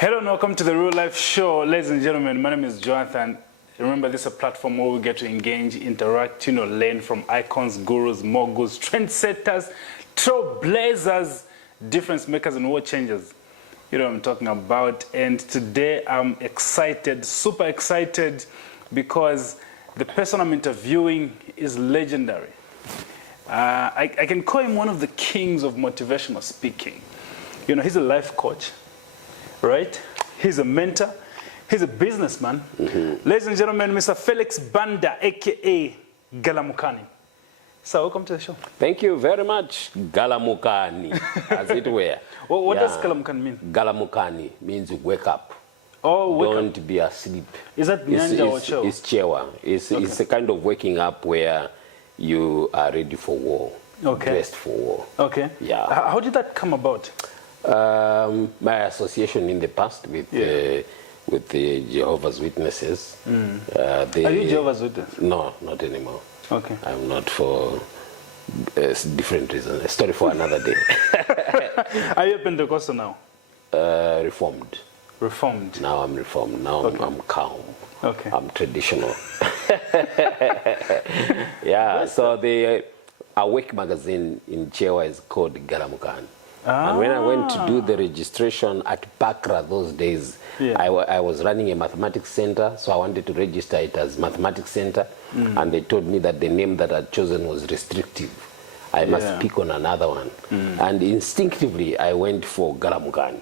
Hello and welcome to the Real Life Show. Ladies and gentlemen, my name is Jonathan. Remember, this is a platform where we get to engage, interact, learn from icons, gurus, moguls, trendsetters, trailblazers, difference makers, and world changers. You know what I'm talking about. And today I'm excited, super excited, because the person I'm interviewing is legendary. I can call him one of the kings of motivational speaking. You know, he's a life coach, right? He's a mentor. He's a businessman. Ladies and gentlemen, Mr. Felix Banda, a.k.a. Galamukhani. So welcome to the show. Thank you very much, Galamukhani, as it were. What does Galamukhani mean? Galamukhani means wake up. Oh, wake Don't be asleep. Is that Nyanja or Chewa? It's Chewa. It's a kind of waking up where you are ready for war, dressed for war. Okay. Yeah. How did that come about? My association in the past with the Jehovah's Witnesses. Are you Jehovah's Witness? No, not anymore. Okay. I'm not for different reasons. A story for another day. Are you a Pentecostal now? Reformed. Reformed. Now I'm reformed. Now I'm calm. Okay. I'm traditional. Yeah. So the Awake magazine in Chewa is called Galamukhani. And when I went to do the registration at Bakra those days, I was running a mathematics center, so I wanted to register it as mathematics center, and they told me that the name that I'd chosen was restrictive. I must pick on another one. And instinctively, I went for Galamukhani,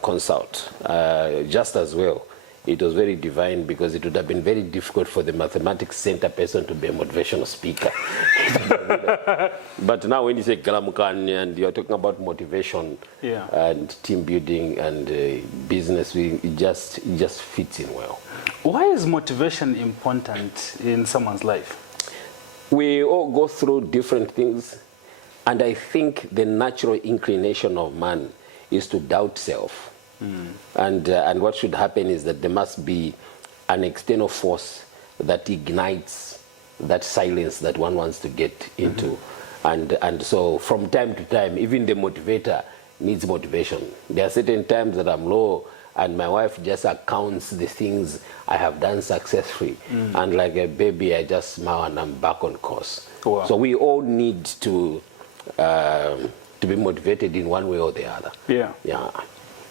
consult. Just as well, it was very divine, because it would have been very difficult for the mathematics center person to be a motivational speaker. But now when you say Galamukhani and you're talking about motivation and team building and business, it just fits in well. Why is motivation important in someone's life? We all go through different things, and I think the natural inclination of man is to doubt self. And what should happen is that there must be an external force that ignites that silence that one wants to get into. And so from time to time, even the motivator needs motivation. There are certain times that I'm low, and my wife just accounts the things I have done successfully. And like a baby, I just smile and I'm back on course. Wow. So we all need to be motivated in one way or the other. Yeah. Yeah.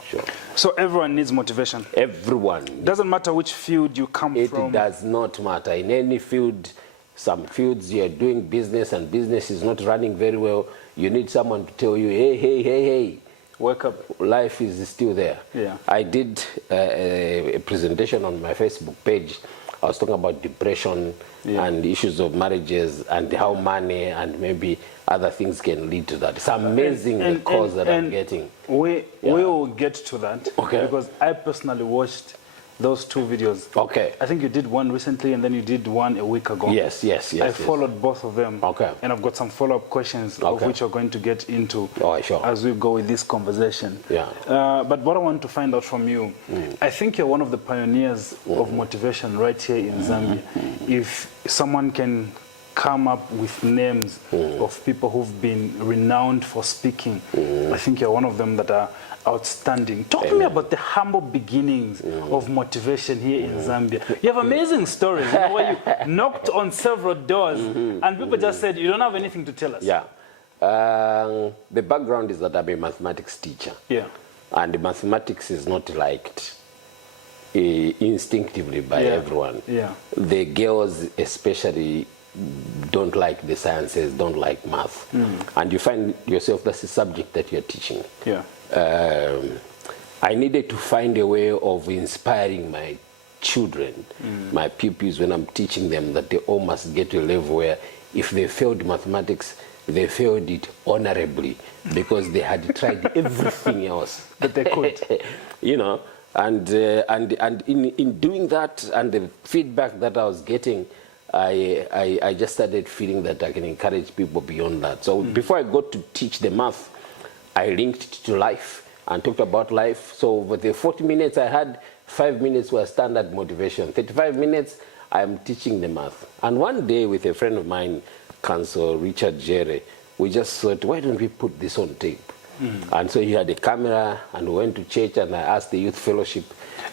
Sure. So everyone needs motivation? Everyone. Doesn't matter which field you come from? It does not matter. In any field, some fields you're doing business and business is not running very well, you need someone to tell you, hey, wake up. Life is still there. Yeah. I did a presentation on my Facebook page. I was talking about depression and issues of marriages and how money and maybe other things can lead to that. It's amazing the calls that I'm getting. We will get to that. Okay. Because I personally watched those two videos. Okay. I think you did one recently and then you did one a week ago. Yes. I followed both of them. Okay. And I've got some follow-up questions of which we're going to get into as we go with this conversation. Yeah. But what I want to find out from you, I think you're one of the pioneers of motivation right here in Zambia. If someone can come up with names of people who've been renowned for speaking, I think you're one of them that are outstanding. Talk to me about the humble beginnings of motivation here in Zambia. You have amazing stories, where you knocked on several doors and people just said, you don't have anything to tell us. Yeah. The background is that I'm a mathematics teacher. Yeah. And mathematics is not liked instinctively by everyone. Yeah. The girls especially don't like the sciences, don't like math. And you find yourself, that's the subject that you're teaching. Yeah. I needed to find a way of inspiring my children, my pupils, when I'm teaching them, that they all must get to a level where if they failed mathematics, they failed it honorably, because they had tried everything else that they could. And in doing that, and the feedback that I was getting, I just started feeling that I can encourage people beyond that. So before I got to teach the math, I linked it to life and talked about life. So with the 40 minutes I had, 5 minutes were standard motivation. 35 minutes, I'm teaching the math. And one day with a friend of mine, Council Richard Jere, we just thought, why don't we put this on tape? And so he had a camera, and we went to church, and I asked the youth fellowship,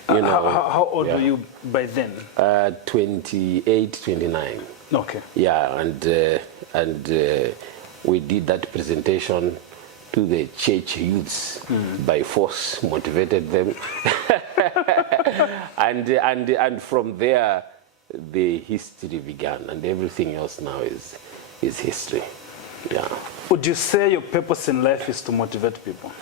you know. How old were you by then? 28, 29. Okay. Yeah, and we did that presentation to the church youths by force, motivated them. and from there, the history began, and everything else now is history. Yeah. Would you say your purpose in life is to motivate people?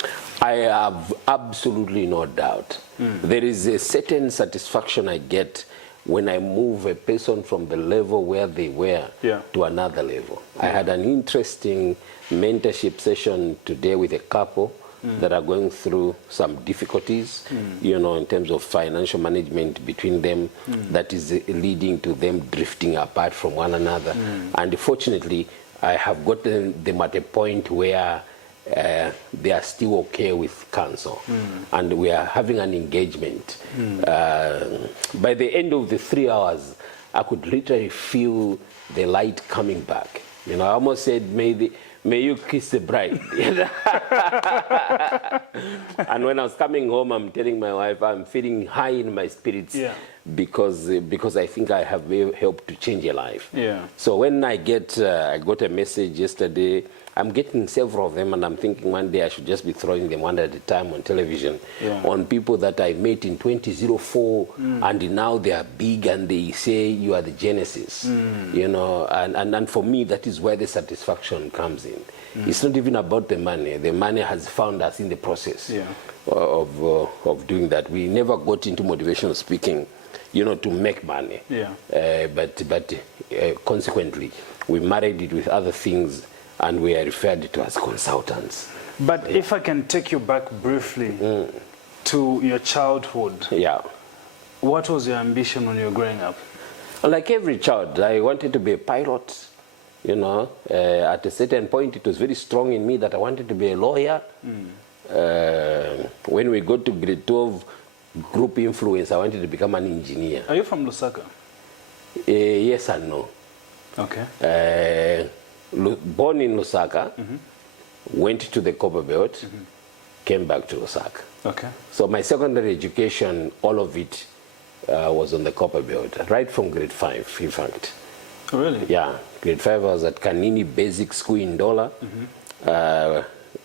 I have absolutely no doubt. There is a certain satisfaction I get when I move a person from the level where they were to another level. I had an interesting mentorship session today with a couple that are going through some difficulties, you know, in terms of financial management between them, that is leading to them drifting apart from one another. And fortunately, I have gotten them at a point where they are still okay with counsel, and we are having an engagement. By the end of the 3 hours, I could literally feel the light coming back. You know, I almost said, may you kiss the bride. And when I was coming home, I'm telling my wife I'm feeling high in my spirits, because I think I have helped to change a life. So when I got a message yesterday. I'm getting several of them, and I'm thinking one day I should just be throwing them one at a time on television, on people that I met in 2004, and now they are big, and they say you are the genesis, you know, and for me that is where the satisfaction comes in. It's not even about the money. The money has found us in the process of doing that. We never got into motivational speaking, you know, to make money, but consequently we married it with other things, and we are referred to as consultants. But if I can take you back briefly to your childhood, what was your ambition when you were growing up? Like every child, I wanted to be a pilot. You know, at a certain point, it was very strong in me that I wanted to be a lawyer. When we got to grade 12, group influence, I wanted to become an engineer. Are you from Lusaka? Yes and no. Okay. Born in Lusaka, went to the Copper Belt, came back to Lusaka. Okay. So my secondary education, all of it was on the Copper Belt, right from grade 5, in fact. Oh, really? Yeah. Grade 5, I was at Kanini Basic School in Dola.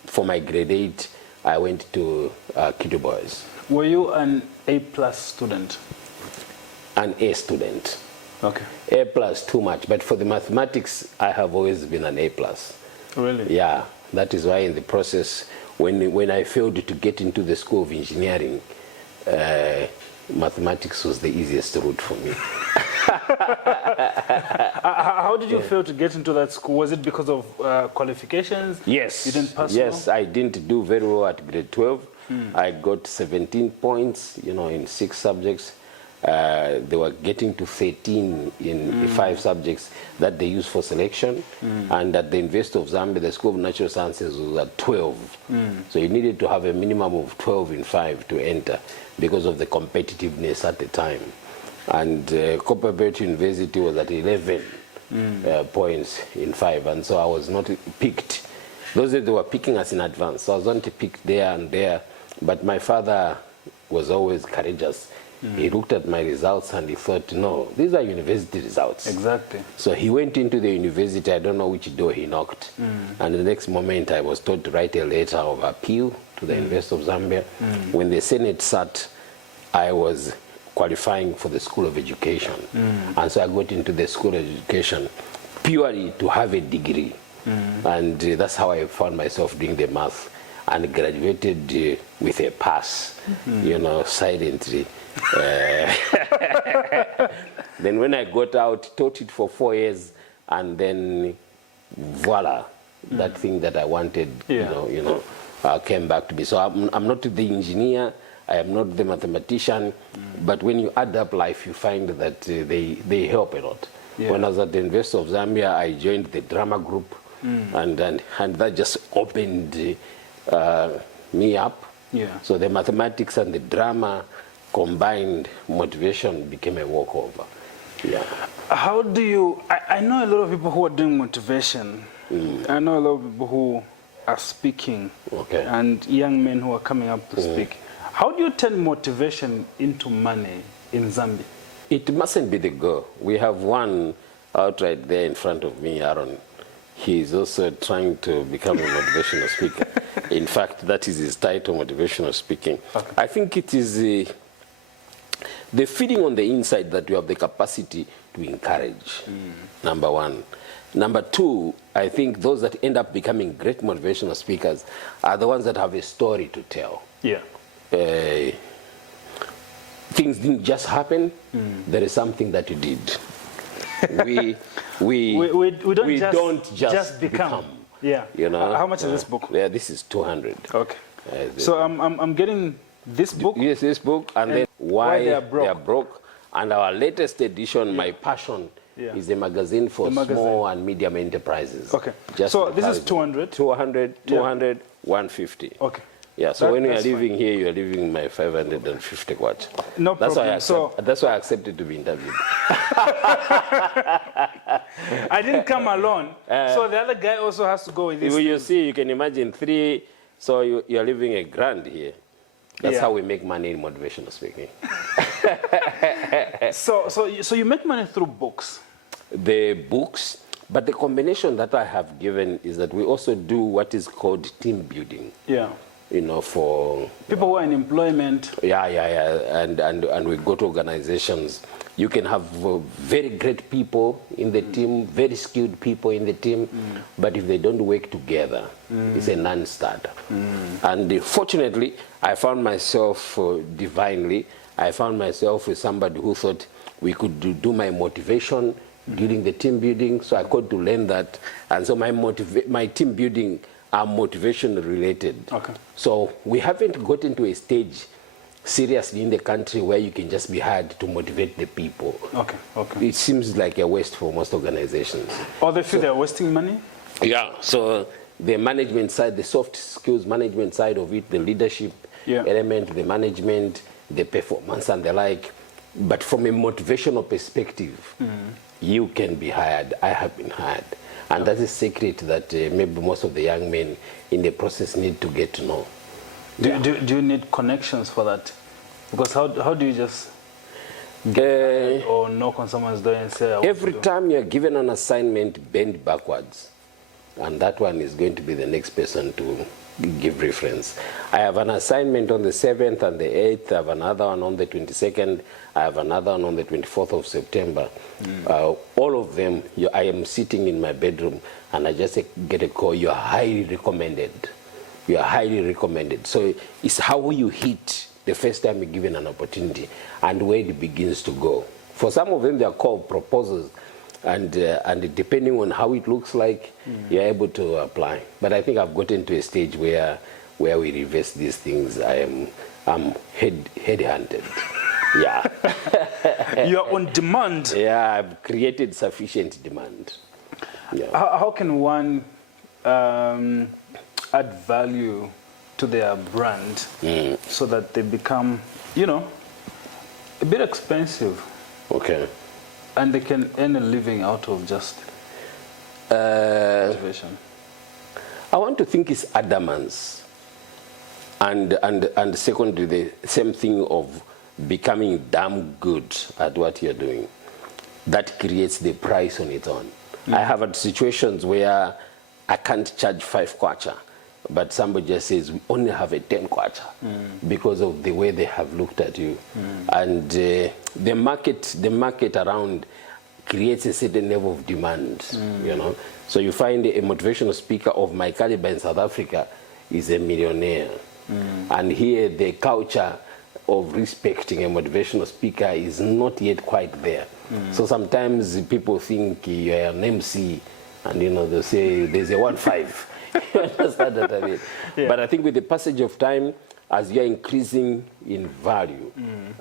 For my grade 8, I went to Kiddo Boys. Were you an A+ student? An A student. Okay. A+ too much, but for the mathematics, I have always been an A+. Really? Yeah, that is why in the process, when I failed to get into the School of Engineering, mathematics was the easiest route for me. How did you fail to get into that school? Was it because of qualifications? Yes. You didn't pass? Yes, I didn't do very well at grade 12. I got 17 points, you know, in 6 subjects. They were getting to 13 in 5 subjects that they use for selection. And at the University of Zambia, the School of Natural Sciences was at 12. So you needed to have a minimum of 12 in 5 to enter because of the competitiveness at the time. And Copperbelt University was at 11 points in 5, and so I was not picked. Those days they were picking us in advance, so I was not picked there and there. But my father was always courageous. He looked at my results and he thought, no, these are university results. Exactly. So he went into the university, I don't know which door he knocked. And the next moment I was told to write a letter of appeal to the University of Zambia. When the Senate sat, I was qualifying for the School of Education. And so I got into the School of Education purely to have a degree. And that's how I found myself doing the math and graduated with a pass, you know, silently. Then when I got out, taught it for 4 years, and then voila, that thing that I wanted, you know, came back to me. So I'm not the engineer, I am not the mathematician, but when you add up life, you find that they help a lot. When I was at the University of Zambia, I joined the drama group, and that just opened me up. So the mathematics and the drama combined, motivation became a walkover. How do you, I know a lot of people who are doing motivation. I know a lot of people who are speaking, Okay. and young men who are coming up to speak, how do you turn motivation into money in Zambia? It mustn't be the goal. We have one outright there in front of me, Aaron. He's also trying to become a motivational speaker. In fact, that is his title, motivational speaking. Okay. I think it is the feeling on the inside that you have the capacity to encourage, number one. Number two, I think those that end up becoming great motivational speakers are the ones that have a story to tell. Yeah. Things didn't just happen. There is something that you did. We don't just become. Yeah. You know. How much is this book? Yeah, this is 200. Okay. So I'm getting this book. Yes, this book, and then why They Are Broke. And our latest edition, My Passion, is a magazine for small and medium enterprises. Okay. Just so this is 200. 200, 150. Okay. Yeah, so when you are that's living here, you are living my 550 kwacha. No That's problem. That's why I accepted to be interviewed. I didn't come alone. So the other guy also has to go with this. You see, you can imagine 3, so you are living a grand here. That's how we make money in motivational speaking. So you make money through books. The books, but the combination that I have given is that we also do what is called team building. Yeah. You know, for people who are in employment. And we go to organizations. You can have very great people in the team, very skilled people in the team, but if they don't work together, it's a non-starter. And fortunately, I found myself divinely, I found myself with somebody who thought we could do my motivation during the team building, so I got to learn that. And so my team building are motivation related. Okay. So we haven't gotten to a stage seriously in the country where you can just be hired to motivate the people. Okay, okay. It seems like a waste for most organizations. Or they feel they're wasting money? Yeah, so the management side, the soft skills management side of it, the leadership element, the management, the performance and the like. But from a motivational perspective, you can be hired. I have been hired. And that's a secret that maybe most of the young men in the process need to get to know. Do you need connections for that? Because how do you just get or knock on someone's door and say, every time you're given an assignment, bend backwards. And that one is going to be the next person to give reference. I have an assignment on the 7th and the 8th. I have another one on the 22nd. I have another one on the 24th of September. All of them, I am sitting in my bedroom and I just get a call. You are highly recommended. You are highly recommended. So it's how you hit the first time you're given an opportunity and where it begins to go. For some of them, they are called proposals. And depending on how it looks like, you're able to apply. But I think I've gotten to a stage where we reverse these things. I'm head-hunted. Yeah. You're on demand. Yeah, I've created sufficient demand. Yeah. How can one add value to their brand so that they become, a bit expensive? Okay. And they can earn a living out of just motivation. I want to think it's adamance. And secondly, the same thing of becoming damn good at what you're doing. That creates the price on its own. I have had situations where I can't charge 5 kwacha, but somebody just says, we only have a 10 kwacha because of the way they have looked at you. And the market around creates a certain level of demand, So you find a motivational speaker of my caliber in South Africa is a millionaire. And here the culture of respecting a motivational speaker is not yet quite there. So sometimes people think you're an MC and they say there's a 1.5. You understand what I mean? Yeah. But I think with the passage of time, as you're increasing in value,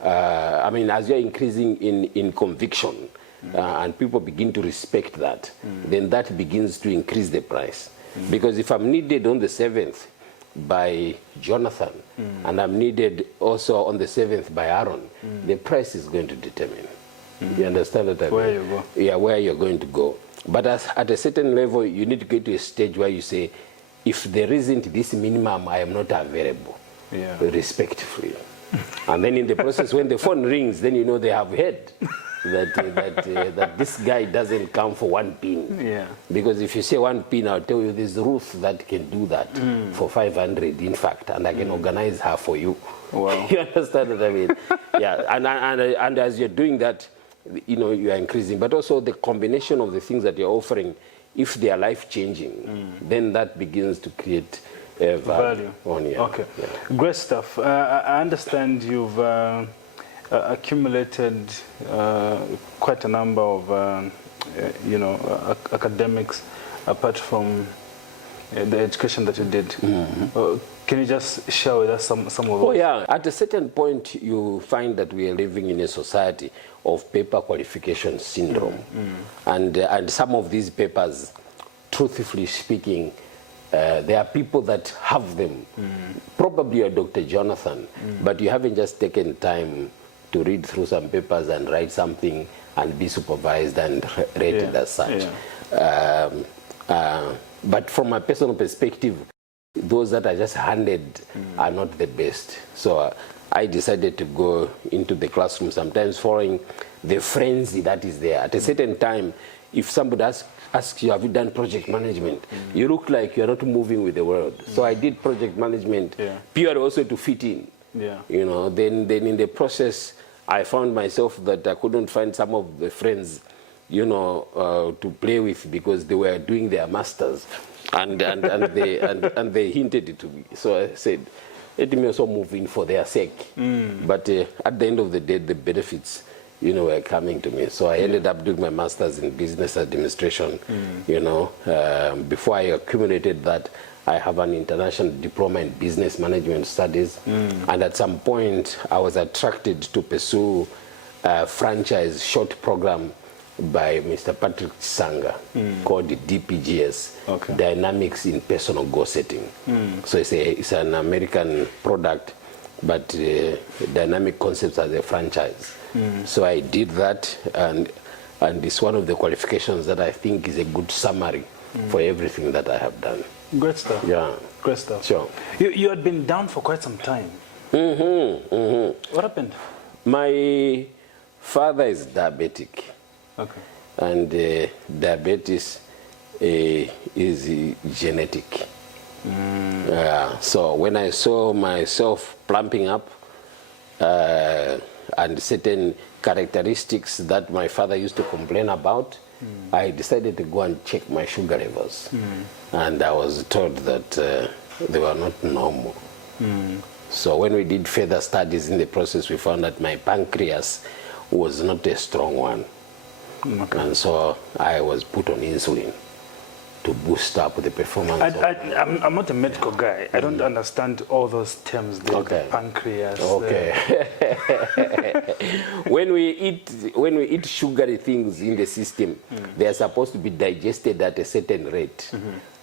as you're increasing in conviction, and people begin to respect that, then that begins to increase the price. Because if I'm needed on the 7th by Jonathan, and I'm needed also on the 7th by Aaron, the price is going to determine. You understand what I mean? Where you go. Yeah, where you're going to go. But at a certain level, you need to get to a stage where you say, if there isn't this minimum, I am not available, respectfully. And then in the process, when the phone rings, then you know they have heard that this guy doesn't come for 1 pin. Yeah. Because if you say 1 pin, I'll tell you there's Ruth that can do that for 500, in fact, and I can organize her for you. Wow. You understand what I mean? Yeah, and as you're doing that, you know, you are increasing. But also the combination of the things that you're offering, if they are life-changing, then that begins to create value on you. Okay, great stuff. I understand you've accumulated quite a number of, you know, academics apart from the education that you did. Can you just share with us some of those? Oh yeah, at a certain point you find that we are living in a society of paper qualification syndrome. And some of these papers, truthfully speaking, there are people that have them. Probably you're Dr. Jonathan, but you haven't just taken time to read through some papers and write something and be supervised and rated as such. But from my personal perspective, those that are just handed are not the best. So I decided to go into the classroom, sometimes following the frenzy that is there. At a certain time, if somebody asks you, have you done project management? You look like you're not moving with the world. So I did project management purely also to fit in. You know, then in the process, I found myself that I couldn't find some of the friends, you know, to play with because they were doing their masters, and they hinted it to me. So I said, let me also move in for their sake. But at the end of the day, the benefits, you know, were coming to me. So I ended up doing my masters in business administration. You know, before I accumulated that, I have an international diploma in business management studies. And at some point, I was attracted to pursue a franchise short program by Mr. Patrick Sanga called the DPGS, Dynamics in Personal Goal Setting. So it's an American product, but dynamic concepts as a franchise. So I did that, and it's one of the qualifications that I think is a good summary for everything that I have done. Great stuff. Yeah. Great stuff. Sure. You had been down for quite some time. What happened? My father is diabetic. Okay. And diabetes is genetic. So when I saw myself plumping up and certain characteristics that my father used to complain about, I decided to go and check my sugar levels. And I was told that they were not normal. So when we did further studies in the process, we found that my pancreas was not a strong one. And so I was put on insulin to boost up the performance. I'm not a medical guy. I don't understand all those terms, the pancreas. When we eat sugary things in the system, they are supposed to be digested at a certain rate.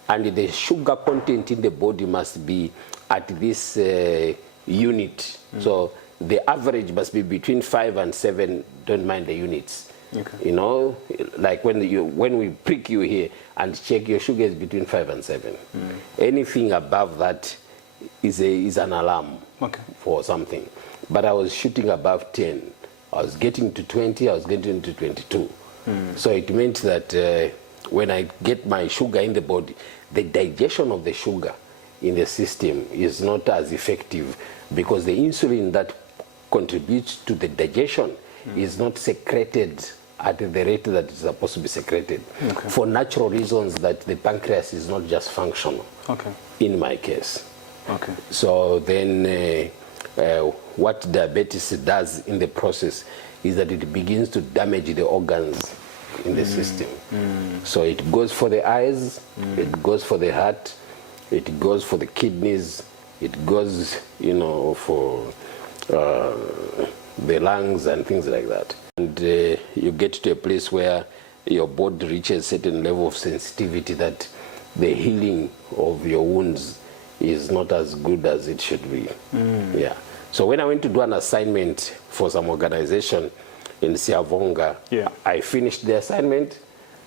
And the sugar content in the body must be at this unit. So the average must be between 5 and 7, don't mind the units. You know, like when we prick you here and check, your sugar is between 5 and 7. Anything above that is an alarm for something. But I was shooting above 10. I was getting to 20, I was getting to 22. So it meant that when I get my sugar in the body, the digestion of the sugar in the system is not as effective because the insulin that contributes to the digestion is not secreted at the rate that it's supposed to be secreted for natural reasons that the pancreas is not just functional in my case. So then what diabetes does in the process is that it begins to damage the organs in the system. So it goes for the eyes, it goes for the heart, it goes for the kidneys, it goes, you know, for the lungs and things like that. And you get to a place where your body reaches a certain level of sensitivity that the healing of your wounds is not as good as it should be. So when I went to do an assignment for some organization in Siavonga, I finished the assignment.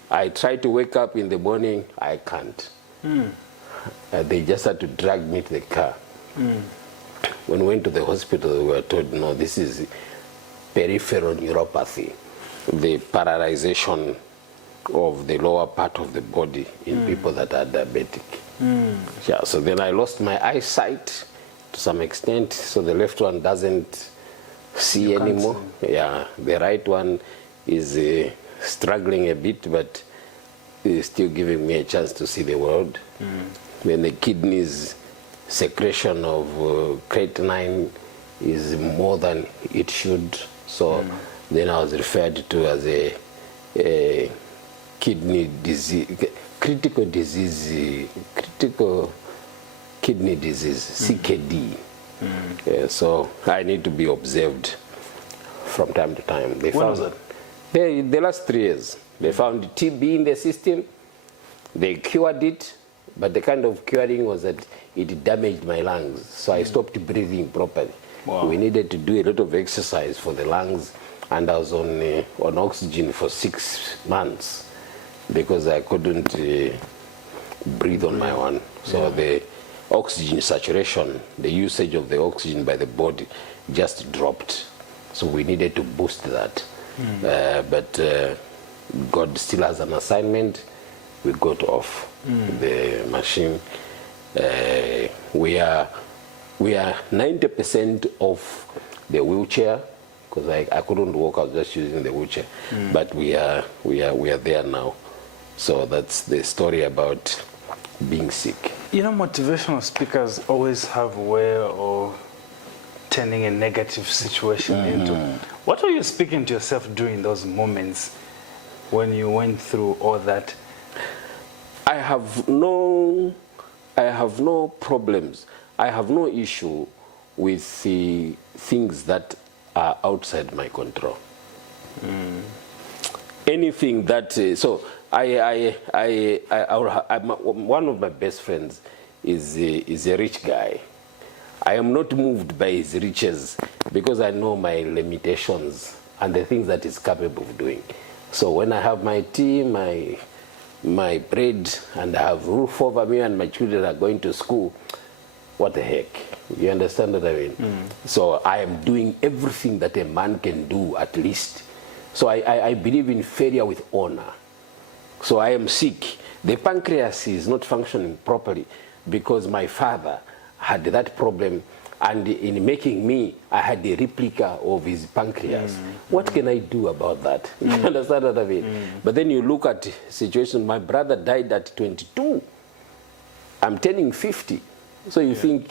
I tried to wake up in the morning, I can't. they just had to drag me to the car. When we went to the hospital, we were told, no, this is peripheral neuropathy, the paralyzation of the lower part of the body in people that are diabetic. Yeah, so then I lost my eyesight to some extent, so the left one doesn't see anymore. Yeah, the right one is struggling a bit, but is still giving me a chance to see the world. Then the kidneys secretion of creatinine is more than it should, so then I was referred to as a kidney disease, critical kidney disease, CKD. So I need to be observed from time to time. They When was found that? the last 3 years. They found TB in the system. They cured it, but the kind of curing was that it damaged my lungs, so I stopped breathing properly. Wow. We needed to do a lot of exercise for the lungs, and I was on oxygen for 6 months because I couldn't breathe on my own. So the oxygen saturation, the usage of the oxygen by the body just dropped. So we needed to boost that. But God still has an assignment. We got off the machine. We are 90% of the wheelchair, because I couldn't walk, I was just using the wheelchair. But we are there now. So that's the story about being sick. You know, motivational speakers always have a way of turning a negative situation into. What were you speaking to yourself during those moments when you went through all that? I have no problems. I have no issue with the things that are outside my control. Anything that one of my best friends is a rich guy. I am not moved by his riches because I know my limitations and the things that he's capable of doing. So when I have my tea, my bread, and I have roof over me and my children are going to school, what the heck? You understand what I mean? So I am doing everything that a man can do at least. So I believe in failure with honor. So I am sick. The pancreas is not functioning properly because my father had that problem, and in making me, I had a replica of his pancreas. What can I do about that? You understand what I mean? But then you look at situation, my brother died at 22. I'm turning 50. So you think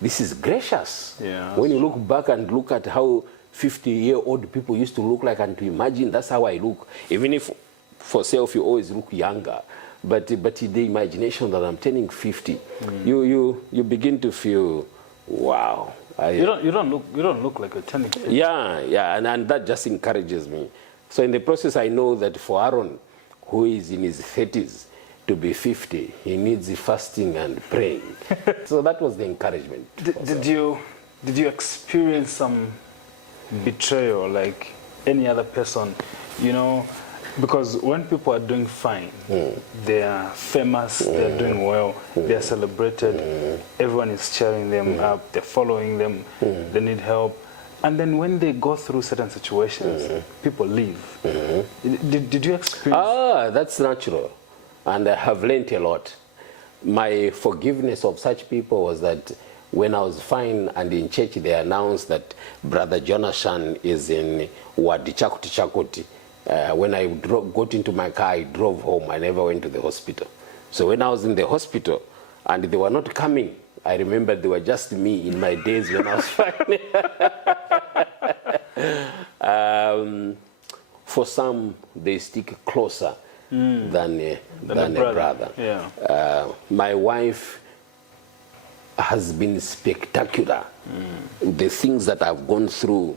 this is gracious. Yeah, when you look back and look at how 50-year-old people used to look like, and to imagine that's how I look. Even if for self you always look younger, but the imagination that I'm turning 50, you begin to feel, wow. You don't look like you're turning 50. Yeah, and that just encourages me. So in the process, I know that for Aaron, who is in his 30s, to be 50, he needs fasting and praying. So that was the encouragement. Did you experience some betrayal like any other person? You know, because when people are doing fine, they are famous, they are doing well, they are celebrated, everyone is cheering them up, they're following them, they need help. And then when they go through certain situations, people leave. Did you experience? That's natural. And I have learned a lot. My forgiveness of such people was that when I was fine and in church, they announced that Brother Jonathan is in Wadi Chakuti Chakuti. When I got into my car, I drove home. I never went to the hospital. So when I was in the hospital and they were not coming, I remember they were just me in my days when I was fine. For some, they stick closer than a brother. Yeah. My wife has been spectacular. The things that I've gone through,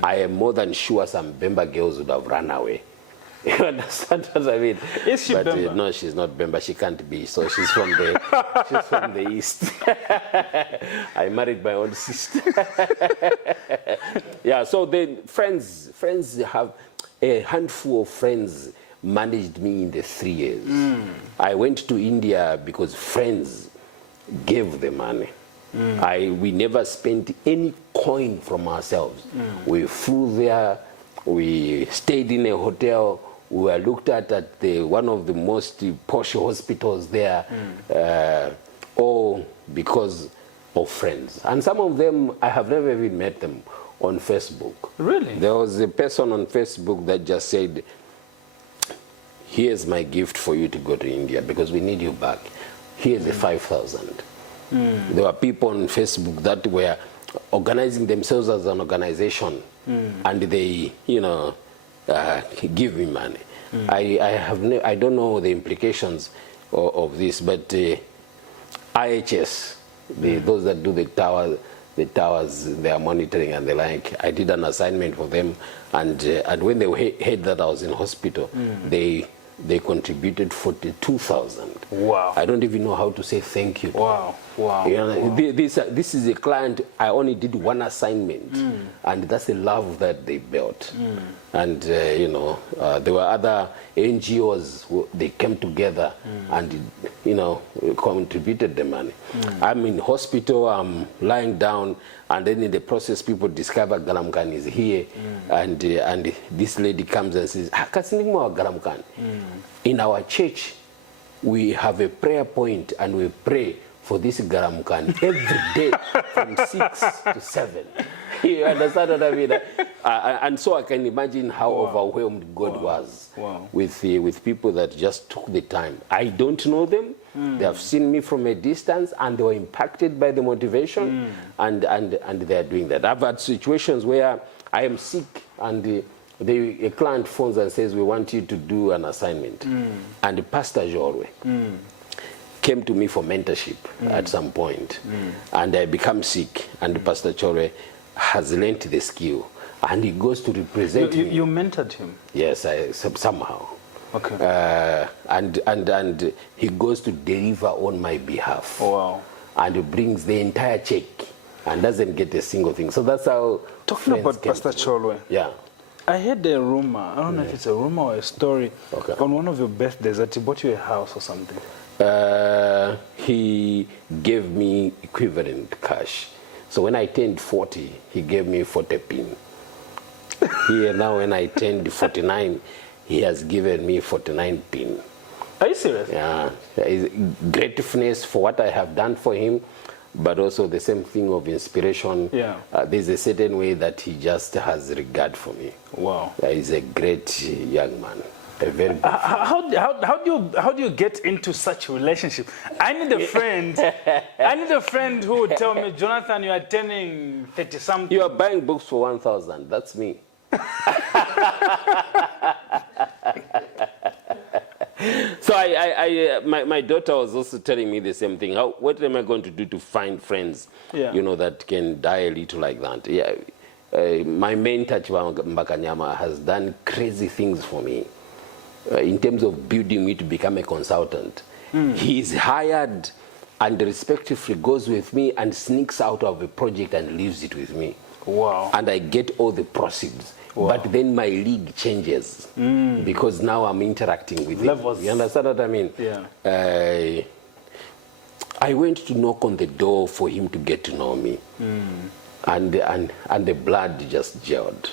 I am more than sure some Bemba girls would have run away. You understand what I mean? Is she Bemba? No, she's not Bemba. She can't be. So she's from the east. I married my own sister. Yeah. So the friends have a handful of friends managed me in the 3 years. I went to India because friends gave the money. We never spent any coin from ourselves. We flew there, we stayed in a hotel, we were looked at one of the most posh hospitals there, all because of friends. And some of them, I have never even met them on Facebook. Really? There was a person on Facebook that just said, here's my gift for you to go to India because we need you back. Here's the 5,000. There were people on Facebook that were organizing themselves as an organization, and they, give me money. I don't know the implications of this, but IHS, those that do the towers, their monitoring and the like, I did an assignment for them, and when they heard that I was in hospital, they contributed 42,000. Wow. I don't even know how to say thank you. Wow. Wow. This is a client, I only did one assignment, and that's the love that they built. And, there were other NGOs, they came together and, contributed the money. I'm in hospital, I'm lying down, and then in the process, people discover Galamukhani is here, and this lady comes and says, Galamukhani. In our church, we have a prayer point, and we pray for this Galamukhani every day from 6 to 7. You understand what I mean? And so I can imagine how overwhelmed God was with people that just took the time. I don't know them. They have seen me from a distance, and they were impacted by the motivation, and they are doing that. I've had situations where I am sick, and a client phones and says, we want you to do an assignment. And Pastor Choolwe came to me for mentorship at some point, and I become sick, and Pastor Choolwe has learned the skill, and he goes to represent me. You mentored him? Yes, somehow. Okay. And he goes to deliver on my behalf. Wow. And he brings the entire check and doesn't get a single thing. So that's how. Talking about Pastor Choolwe. Yeah. I heard a rumor, I don't know if it's a rumor or a story, on one of your birthdays that he bought you a house or something. He gave me equivalent cash. So when I turned 40, he gave me 40 pin. Here now when I turned 49, he has given me 49 pin. Are you serious? Yeah. Gratefulness for what I have done for him, but also the same thing of inspiration. Yeah. There's a certain way that he just has regard for me. Wow. He's a great young man. A very good how do you get into such a relationship? I need a friend. I need a friend who would tell me, Jonathan, you are turning 30 something. You are buying books for 1,000. That's me. So my daughter was also telling me the same thing. What am I going to do to find friends, that can die a little like that? Yeah, my mentor Chibamba Kanyama has done crazy things for me in terms of building me to become a consultant. He's hired and respectively goes with me and sneaks out of a project and leaves it with me. Wow. And I get all the proceeds. Wow. But then my league changes because now I'm interacting with levels. You understand what I mean? Yeah. I went to knock on the door for him to get to know me, and the blood just gelled.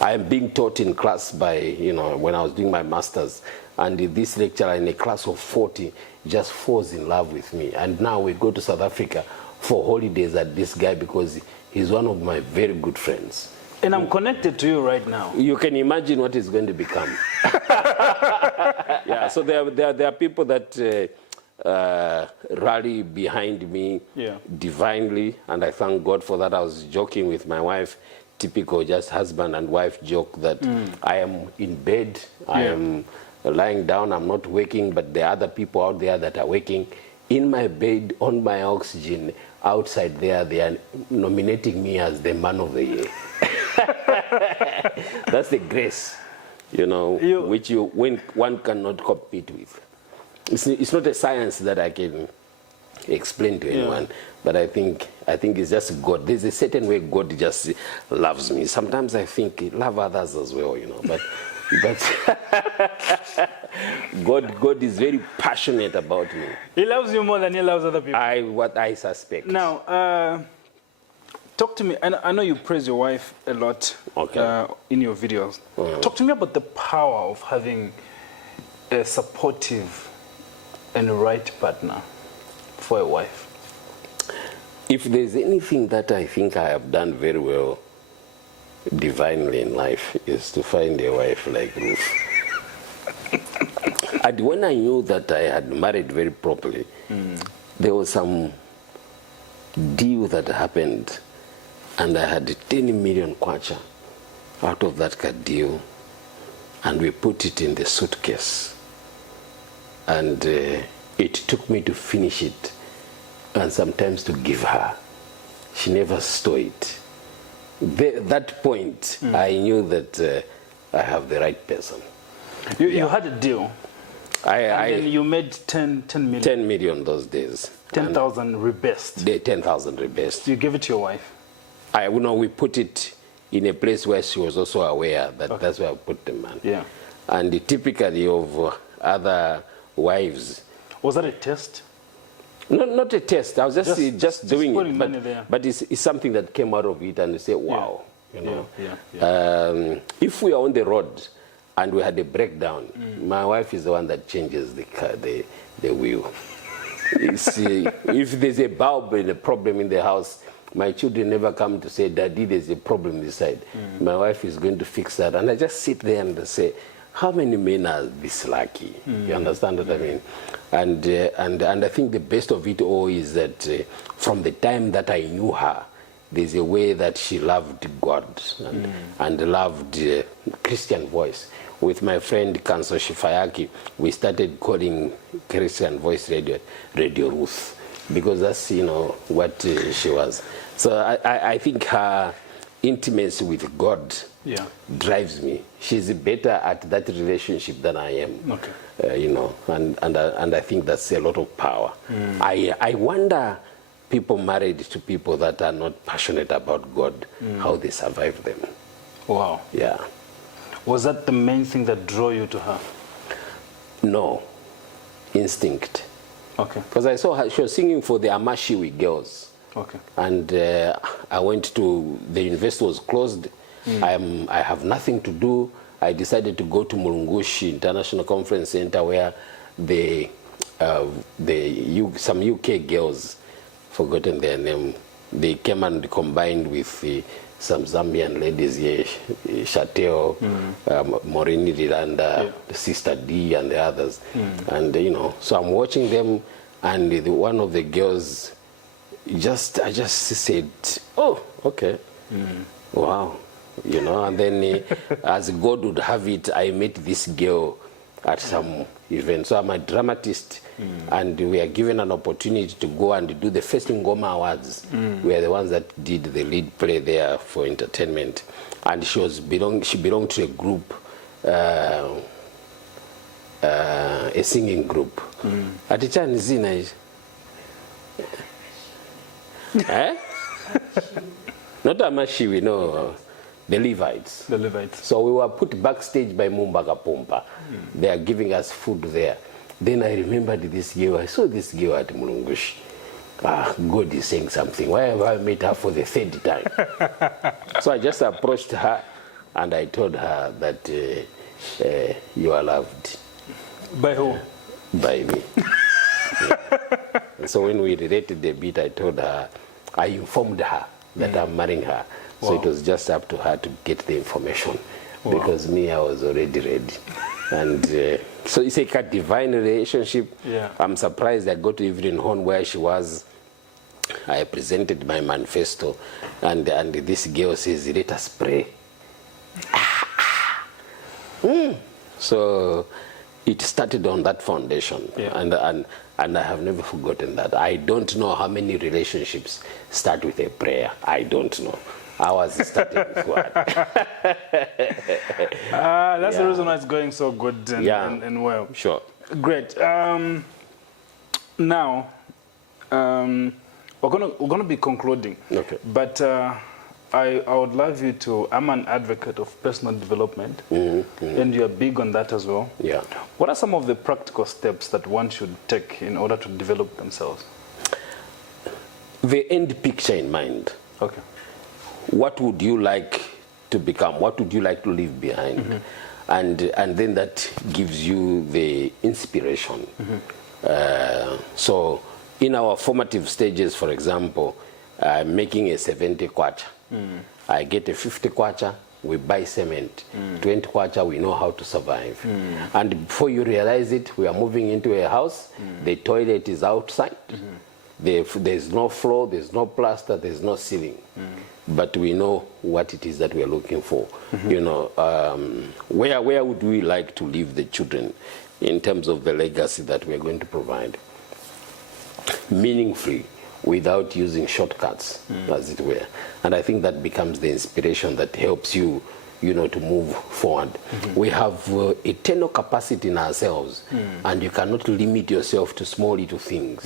I am being taught in class by, when I was doing my master's, and this lecturer in a class of 40 just falls in love with me. And now we go to South Africa for holidays at this guy because he's one of my very good friends. And I'm connected to you right now. You can imagine what he's going to become. Yeah, so there are people that rally behind me divinely, and I thank God for that. I was joking with my wife, typical just husband and wife joke, that I am in bed, I am lying down, I'm not waking, but there are other people out there that are waking. In my bed, on my oxygen, outside there, they are nominating me as the man of the year. That's the grace, which one cannot compete with. It's not a science that I can explain to anyone, but I think it's just God. There's a certain way God just loves me. Sometimes I think love others as well, but But God is very passionate about me. He loves you more than he loves other people. What I suspect. Now, talk to me. I know you praise your wife a lot in your videos. Talk to me about the power of having a supportive and a right partner for a wife. If there's anything that I think I have done very well divinely in life, is to find a wife like Ruth. And when I knew that I had married very properly, there was some deal that happened, and I had 10 million kwacha out of that deal, and we put it in the suitcase. And it took me to finish it, and sometimes to give her. She never stole it. That point, I knew that I have the right person. You had a deal. And then you made 10 million. 10 million those days. 10,000 rebest. The 10,000 rebest. You gave it to your wife? We put it in a place where she was also aware that that's where I put the man. Yeah. And typically of other wives. Was that a test? No, not a test. I was just doing it. Money there. But it's something that came out of it, and you say, wow. Yeah. You know? Yeah. If we are on the road and we had a breakdown, my wife is the one that changes the car, the wheel. You see, if there's a bulb and a problem in the house, my children never come to say, Daddy, there's a problem this side. My wife is going to fix that. And I just sit there and say, how many men are this lucky? You understand what I mean? And I think the best of it all is that from the time that I knew her, there's a way that she loved God and loved Christian voice. With my friend Kanso Shifayaki, we started calling Christian voice radio Ruth, because that's what she was. So I think her intimacy with God drives me. She's better at that relationship than I am. And I think that's a lot of power. I wonder, people married to people that are not passionate about God, how they survive them. Wow. Yeah. Was that the main thing that drew you to her? No. Instinct. Okay. Because I saw her, she was singing for the Amashiwi girls. Okay. And I went to, the university was closed. I have nothing to do. I decided to go to Mulungushi International Conference Center, where some UK girls, forgotten their name, they came and combined with some Zambian ladies here, Shateo, Morini Riranda, Sister D, and the others. And so I'm watching them, and one of the girls, I just said, oh, okay, wow, and then as God would have it, I met this girl at some event. So I'm a dramatist, and we are given an opportunity to go and do the first Ngoma Awards. We are the ones that did the lead play there for entertainment. And she belonged to a group, a singing group. Atichani zina eh? Not Amashiwi, no. The Levites. The Levites. So we were put backstage by Mumbaga Pompa. They are giving us food there. Then I remembered this girl. I saw this girl at Mulungushi. God is saying something. Why have I met her for the third time? So I just approached her and I told her that you are loved. By who? By me. So when we related a bit, I told her, I informed her that I'm marrying her. So it was just up to her to get the information, because me, I was already ready. And so it's like a divine relationship. Yeah. I'm surprised I got to Evelyn Horn where she was. I presented my manifesto, and this girl says, let us pray. So it started on that foundation, and I have never forgotten that. I don't know how many relationships start with a prayer. I don't know. Ours started with what? That's the reason why it's going so good and well. Sure. Great. Now, we're gonna be concluding. Okay. But I would love you to, I'm an advocate of personal development, and you're big on that as well. Yeah. What are some of the practical steps that one should take in order to develop themselves? The end picture in mind. Okay. What would you like to become? What would you like to leave behind? And then that gives you the inspiration. So in our formative stages, for example, making a 70 kwacha. I get a 50 kwacha, we buy cement. 20 kwacha, we know how to survive. And before you realize it, we are moving into a house, the toilet is outside, there's no floor, there's no plaster, there's no ceiling. But we know what it is that we are looking for. You know, where would we like to leave the children in terms of the legacy that we are going to provide? Meaningfully, without using shortcuts, as it were. And I think that becomes the inspiration that helps you, you know, to move forward. We have eternal capacity in ourselves, and you cannot limit yourself to small little things.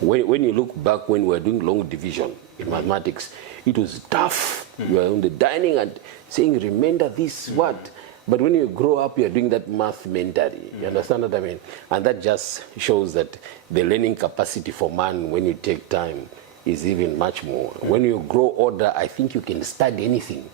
When you look back when we were doing long division in mathematics, it was tough. You were on the dining and saying, remember this, what? But when you grow up, you're doing that math mentally. You understand what I mean? And that just shows that the learning capacity for man, when you take time, is even much more. When you grow older, I think you can study anything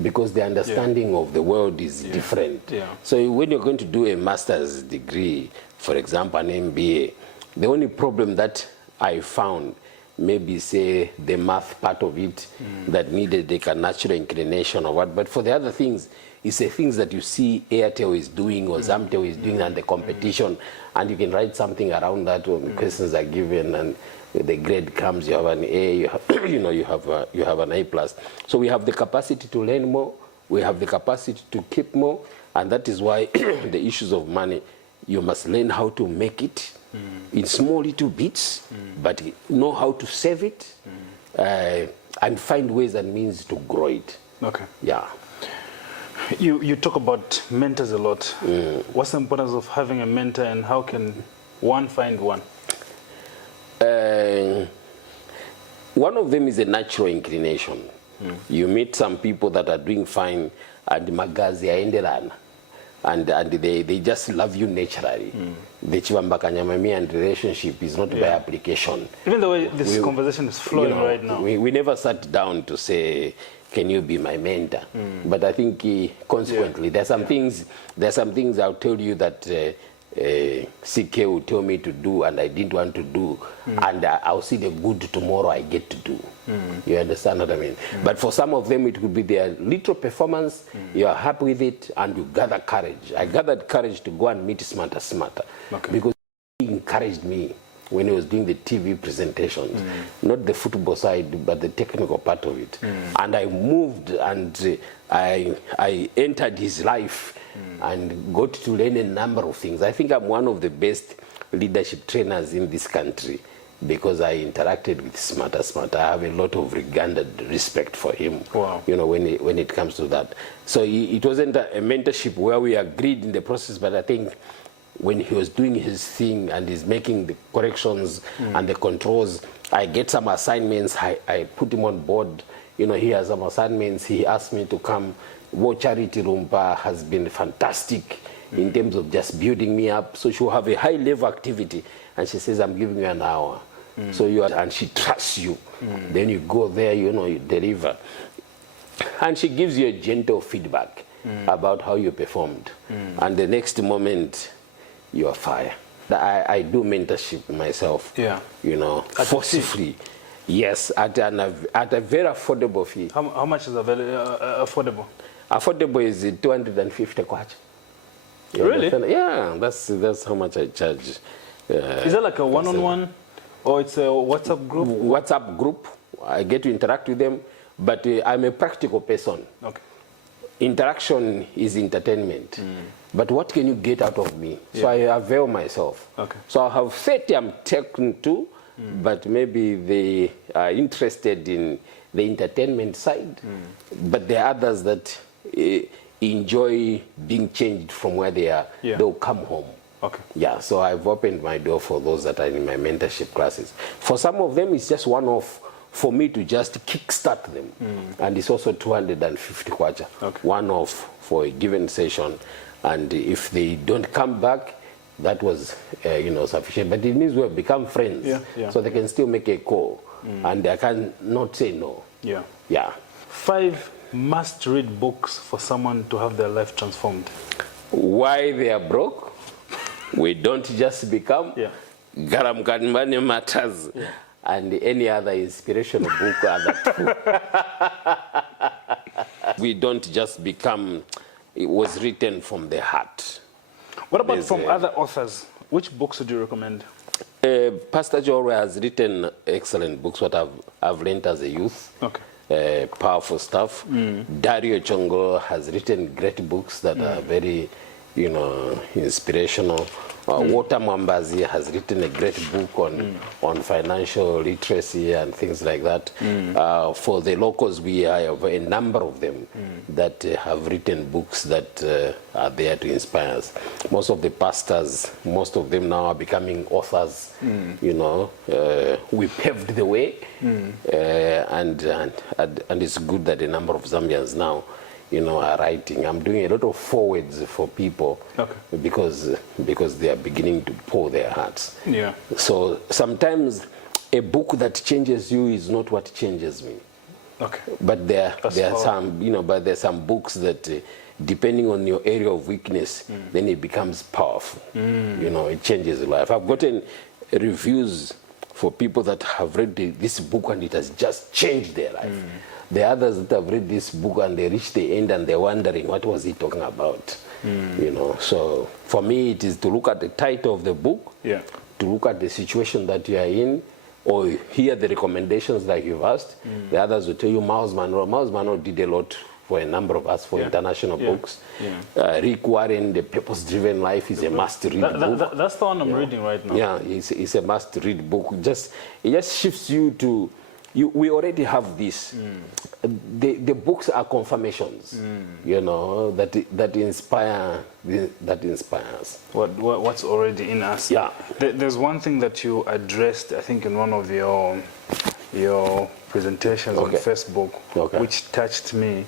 because the understanding of the world is different. So when you're going to do a master's degree, for example, an MBA, the only problem that I found, maybe say the math part of it that needed like a natural inclination or what, but for the other things, it's the things that you see Airtel is doing or Zambia is doing and the competition, and you can write something around that when the questions are given and the grade comes, you have an A, you have, you have an A+. So we have the capacity to learn more, we have the capacity to keep more, and that is why the issues of money, you must learn how to make it in small little bits, but know how to save it and find ways and means to grow it. Okay. Yeah. You talk about mentors a lot. What's the importance of having a mentor, and how can one find one? One of them is a natural inclination. You meet some people that are doing fine and magazi aendelana, and they just love you naturally. The Chibamba Kanyama and relationship is not by application. Even the way this conversation is flowing right now. We never sat down to say, can you be my mentor? But I think consequently, there's some things I'll tell you that CK will tell me to do and I didn't want to do, and I'll see the good tomorrow I get to do. You understand what I mean? But for some of them, it could be their little performance, you are happy with it, and you gather courage. I gathered courage to go and meet Smarter because he encouraged me when he was doing the TV presentations, not the football side, but the technical part of it. And I moved and I entered his life and got to learn a number of things. I think I'm one of the best leadership trainers in this country because I interacted with Smarter. I have a lot of regard and respect for him. Wow. You know, when it comes to that. So it wasn't a mentorship where we agreed in the process, but I think when he was doing his thing and he's making the corrections and the controls, I get some assignments, I put him on board. You know, he has some assignments, he asked me to come. War Charity Rumba has been fantastic in terms of just building me up. So she'll have a high level activity and she says, I'm giving you an hour. So and she trusts you. Then you go there, you know, you deliver. And she gives you a gentle feedback about how you performed. And the next moment, you are fire. I do mentorship myself, you know, forcefully. Yes, at a very affordable fee. How much is affordable? Affordable is 250 kwacha. Really? Understand? Yeah, that's how much I charge. Is that like a one-on-one, or it's a WhatsApp group? WhatsApp group. I get to interact with them, but I'm a practical person. Okay. Interaction is entertainment. But what can you get out of me? So I avail myself. Okay. So I have 30 I'm taken to, but maybe they are interested in the entertainment side. But there are others that enjoy being changed from where they are. They'll come home. Okay. Yeah, so I've opened my door for those that are in my mentorship classes. For some of them, it's just one-off for me to just kickstart them. And it's also 250 kwacha, one-off for a given session. And if they don't come back, that was sufficient. But it means we have become friends, so they can still make a call, and I can not say no. 5 must-read books for someone to have their life transformed. Why they are broke? We don't just become. Galamukhani matters. And any other inspirational book are that. We don't just become. It was written from the heart. What about from other authors? Which books would you recommend? Pastor Choolwe has written excellent books, what I've learned as a youth. Powerful stuff. Dario Chongo has written great books that are very, inspirational. Walter Mwambazi has written a great book on financial literacy and things like that. For the locals, we have a number of them that have written books that are there to inspire us. Most of the pastors, most of them now are becoming authors. We paved the way, and it's good that a number of Zambians now are writing. I'm doing a lot of forwards for people because they are beginning to pour their hearts. So sometimes a book that changes you is not what changes me. But there are some books that depending on your area of weakness, then it becomes powerful. It changes life. I've gotten reviews for people that have read this book and it has just changed their life. The others that have read this book and they reach the end and they're wondering, what was he talking about? So for me, it is to look at the title of the book, to look at the situation that you are in, or hear the recommendations like you've asked. The others will tell you Miles Monroe did a lot for a number of us for international books. Rick Warren, The Purpose-Driven Life is a must-read book. That's the one I'm reading right now. Yeah, it's a must-read book. It just shifts you to... we already have this. The books are confirmations, that inspires. What's already in us. There's one thing that you addressed, I think, in one of your presentations on Facebook, which touched me.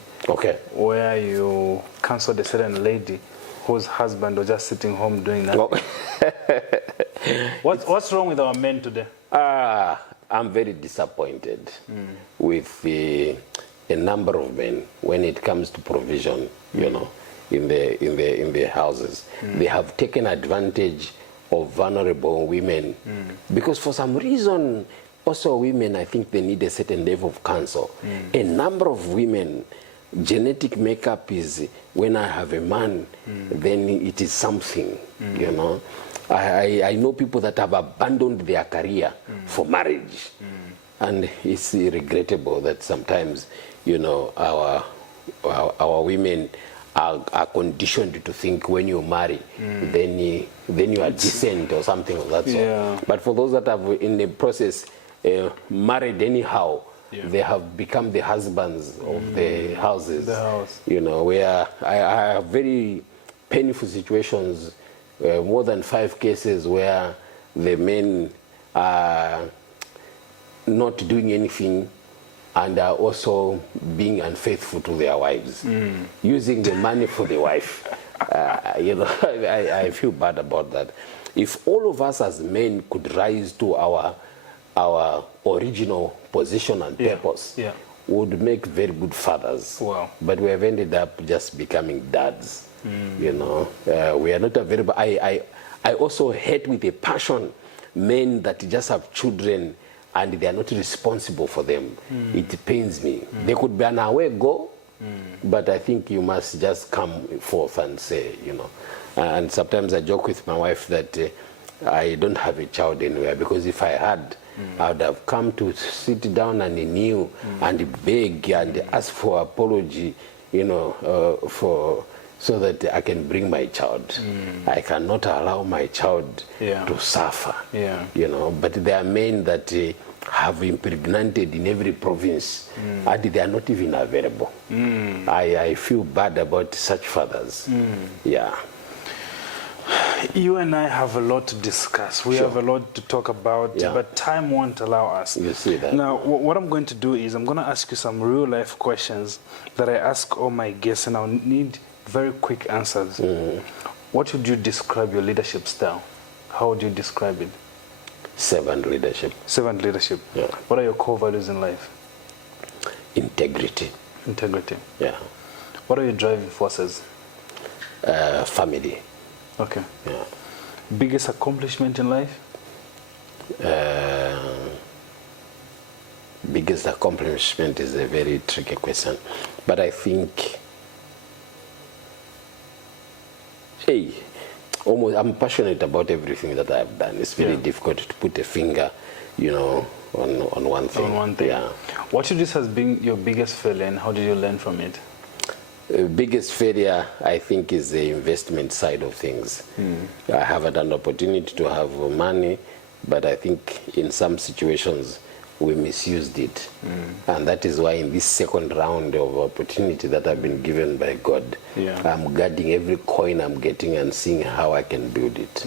Where you counseled a certain lady whose husband was just sitting home doing nothing. What's wrong with our men today? I'm very disappointed with a number of men when it comes to provision, in the houses. They have taken advantage of vulnerable women because for some reason, also women, I think they need a certain level of counsel. A number of women, genetic makeup is when I have a man, then it is something, I know people that have abandoned their career for marriage, and it's regrettable that sometimes, our women are conditioned to think when you marry, then you are decent or something of that sort. But for those that have in the process married anyhow, they have become the husbands of the houses. Where I have very painful situations. More than 5 cases where the men are not doing anything and are also being unfaithful to their wives, using the money for the wife. I feel bad about that. If all of us as men could rise to our original position and purpose, we would make very good fathers. But we have ended up just becoming dads. We are not available. I also hate with a passion men that just have children and they are not responsible for them. It pains me. They could be an away go, but I think you must just come forth and say, And sometimes I joke with my wife that I don't have a child anywhere, because if I had, I would have come to sit down and kneel and beg and ask for apology, so that I can bring my child. I cannot allow my child to suffer. But there are men that have impregnated in every province and they are not even available. I feel bad about such fathers. You and I have a lot to discuss. We have a lot to talk about, but time won't allow us. You see that. Now, what I'm going to do is I'm going to ask you some real-life questions that I ask all my guests, and I'll need very quick answers. What would you describe your leadership style? How would you describe it? Servant leadership. Servant leadership. Yeah. What are your core values in life? Integrity. Integrity. Yeah. What are your driving forces? Family. Okay. Yeah. Biggest accomplishment in life? Biggest accomplishment is a very tricky question, but I think, I'm passionate about everything that I've done. It's very difficult to put a finger, on one thing. On one thing. Yeah. What would you say has been your biggest failure, and how did you learn from it? Biggest failure, I think, is the investment side of things. I haven't had an opportunity to have money, but I think in some situations we misused it. And that is why in this second round of opportunity that I've been given by God, I'm guarding every coin I'm getting and seeing how I can build it.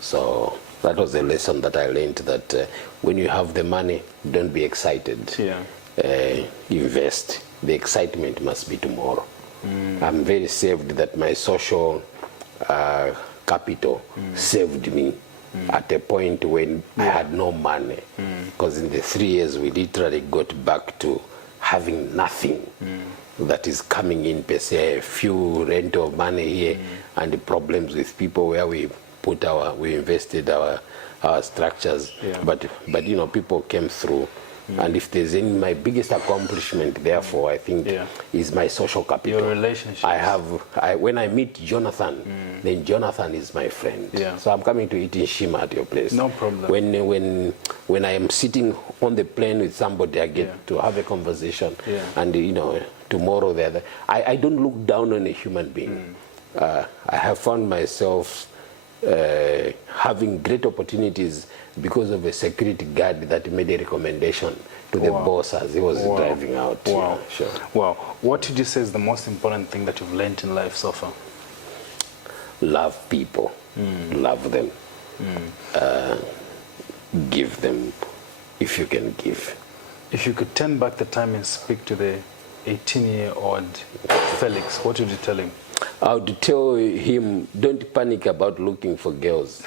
So that was a lesson that I learned, that when you have the money, don't be excited. Invest. The excitement must be tomorrow. I'm very saved that my social capital saved me at a point when I had no money. Because in the 3 years, we literally got back to having nothing that is coming in per se, a few rental money here, and the problems with people where we invested our structures. But people came through. And if there's any, my biggest accomplishment, therefore, I think, is my social capital. Your relationships. When I meet Jonathan, then Jonathan is my friend. So I'm coming to eat in Shima at your place. No problem. When I am sitting on the plane with somebody, I get to have a conversation. And, tomorrow, I don't look down on a human being. I have found myself having great opportunities because of a security guard that made a recommendation to the boss as he was driving out. Wow. Sure. Wow. What would you say is the most important thing that you've learned in life so far? Love people. Love them. Give them if you can give. If you could turn back the time and speak to the 18-year-old Felix, what would you tell him? I would tell him, don't panic about looking for girls.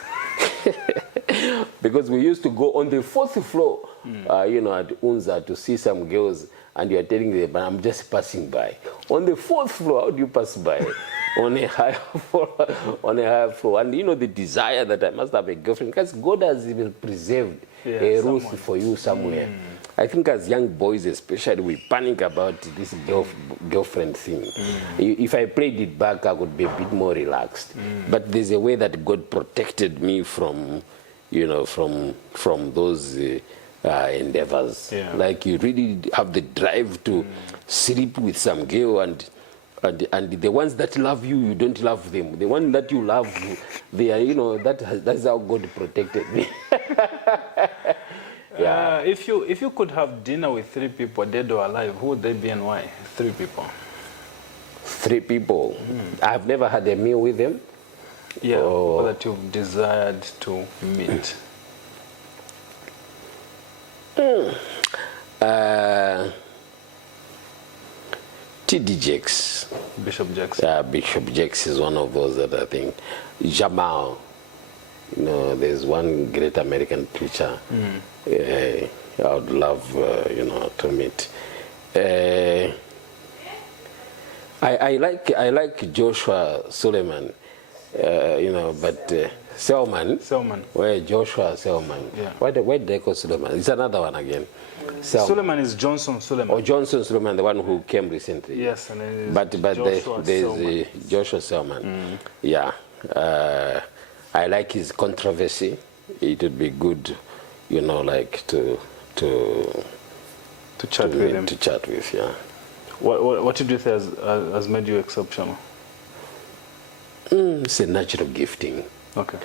Because we used to go on the 4th floor, at Unza to see some girls, and you're telling them, but I'm just passing by. On the 4th floor, how do you pass by? On a higher floor. And the desire that I must have a girlfriend, because God has even preserved a Ruth for you somewhere. I think as young boys especially, we panic about this girlfriend thing. If I played it back, I would be a bit more relaxed. But there's a way that God protected me from, from those endeavors. Like you really have the drive to sleep with some girl, and the ones that love you, you don't love them. The one that you love, they are, that's how God protected me. If you could have dinner with 3 people, dead or alive, who would they be and why? 3 people. 3 people. I've never had a meal with them. People that you've desired to meet. T.D. Jakes. Bishop Jakes. Bishop Jakes is one of those that I think. Jamal. There's one great American preacher. I would love, to meet. I like Joshua Suleiman, but Selman. Where Joshua Selman? Why did they call Suleiman? It's another one again. Suleiman is Johnson Suleiman. Oh, Johnson Suleiman, the one who came recently. Yes, and there's Joshua Selman. I like his controversy. It would be good, to chat with him. To chat with, What did you say has made you exceptional? It's a natural gifting. Okay.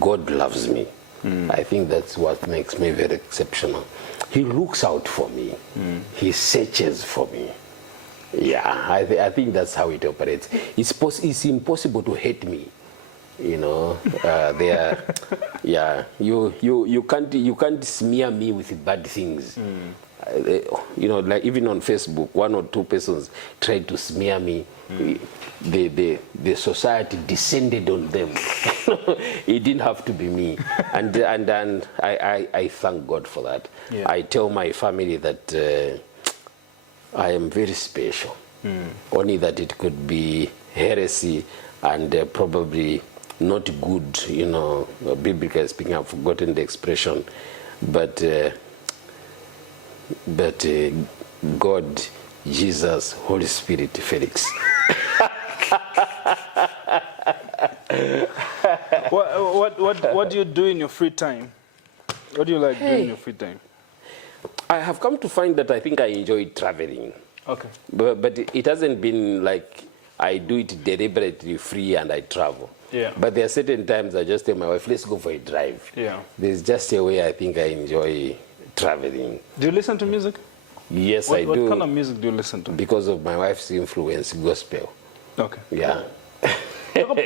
God loves me. I think that's what makes me very exceptional. He looks out for me. He searches for me. I think that's how it operates. It's impossible to hate me. You know, they are, yeah. You can't smear me with bad things. You know, like even on Facebook, 1 or 2 persons tried to smear me. The society descended on them. It didn't have to be me, and I thank God for that. Yeah. I tell my family that I am very special. Only that it could be heresy and probably not good, you know, biblically speaking. I've forgotten the expression, but God, Jesus, Holy Spirit, Felix. What do you do in your free time? What do you like doing in your free time? I have come to find that I think I enjoy traveling. Okay. But it hasn't been like I do it deliberately free and I travel. Yeah. But there are certain times I just tell my wife, let's go for a drive. Yeah. There's just a way I think I enjoy traveling. Do you listen to music? Yes, I do. What kind of music do you listen to? Because of my wife's influence, gospel. Okay. Yeah.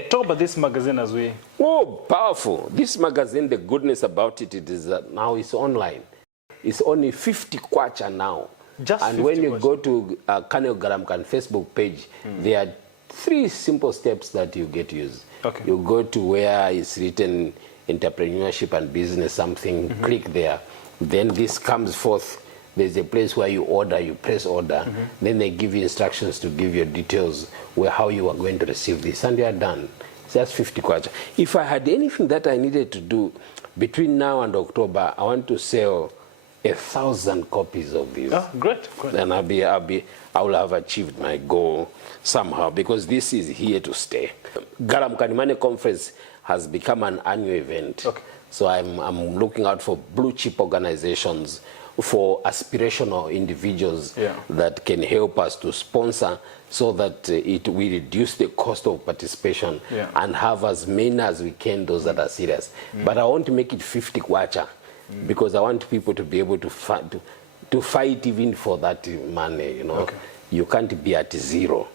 Talk about this magazine as we... Oh, powerful. This magazine, the goodness about it is that now it's online. It's only 50 kwacha now. Just and 50 when you kwacha. go to Col Galamukani Facebook page, there are 3 simple steps that you get to use. Okay. You go to where it's written entrepreneurship and business something, click there. Then this comes forth. There's a place where you order, you press order. Then they give you instructions to give your details where how you are going to receive this, and you are done. So that's 50 kwacha. If I had anything that I needed to do between now and October, I want to sell 1,000 copies of this. Oh, great. And I will have achieved my goal somehow, because this is here to stay. Galamukhani Money Conference has become an annual event. Okay. So I'm looking out for blue chip organizations, for aspirational individuals that can help us to sponsor, so that it will reduce the cost of participation and have as many as we can, those that are serious. But I want to make it 50 kwacha. Because I want people to be able to fight even for that money, you know. Okay. You can't be at 0.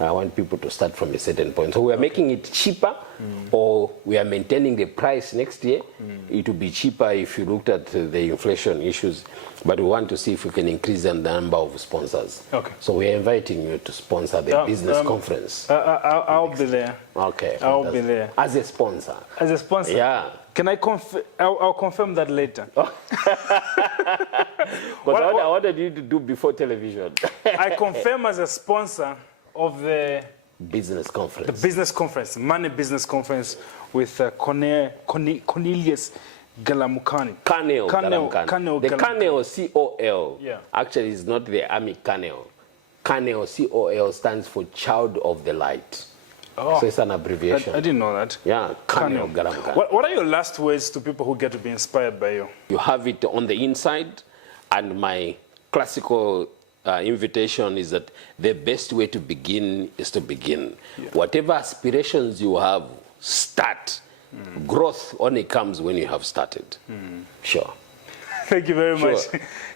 I want people to start from a certain point. So we are making it cheaper, or we are maintaining the price next year. It will be cheaper if you looked at the inflation issues, but we want to see if we can increase the number of sponsors. Okay. So we are inviting you to sponsor the business conference. I'll be there. Okay. I'll be there. As a sponsor. As a sponsor? Yeah. Can I confirm? I'll confirm that later. But what I wanted you to do before television. I confirm as a sponsor of the business conference. The business conference, Money Business Conference with Cornelius Galamukhani. Colonel the Colonel, C-O-L, actually is not the Army Colonel. Colonel, C-O-L, stands for Child of the Light. Oh, so it's an abbreviation. I didn't know that. Yeah, Colonel Galamukani. What are your last words to people who get to be inspired by you? You have it on the inside, and my classical invitation is that the best way to begin is to begin. Yeah. Whatever aspirations you have, start. Growth only comes when you have started. Sure. Thank you very much.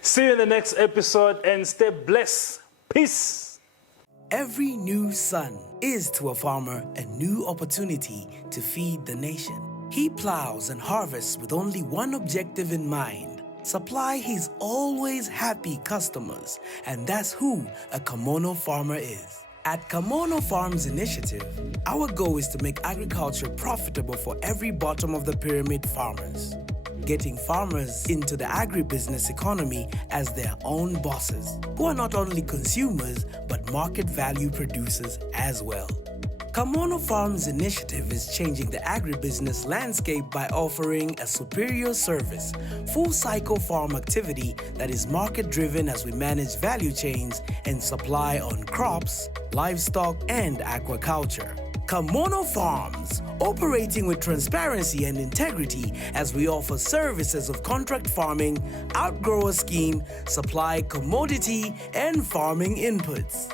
See you in the next episode, and stay blessed. Peace. Every new sun is to a farmer a new opportunity to feed the nation. He plows and harvests with only one objective in mind: supply his always happy customers. And that's who a Kamono farmer is. At Kamono Farms Initiative, our goal is to make agriculture profitable for every bottom of the pyramid farmers, getting farmers into the agribusiness economy as their own bosses, who are not only consumers, but market value producers as well. Kamono Farms Initiative is changing the agribusiness landscape by offering a superior service, full cycle farm activity that is market driven as we manage value chains and supply on crops, livestock, and aquaculture. Kamono Farms, operating with transparency and integrity as we offer services of contract farming, outgrower scheme, supply commodity, and farming inputs.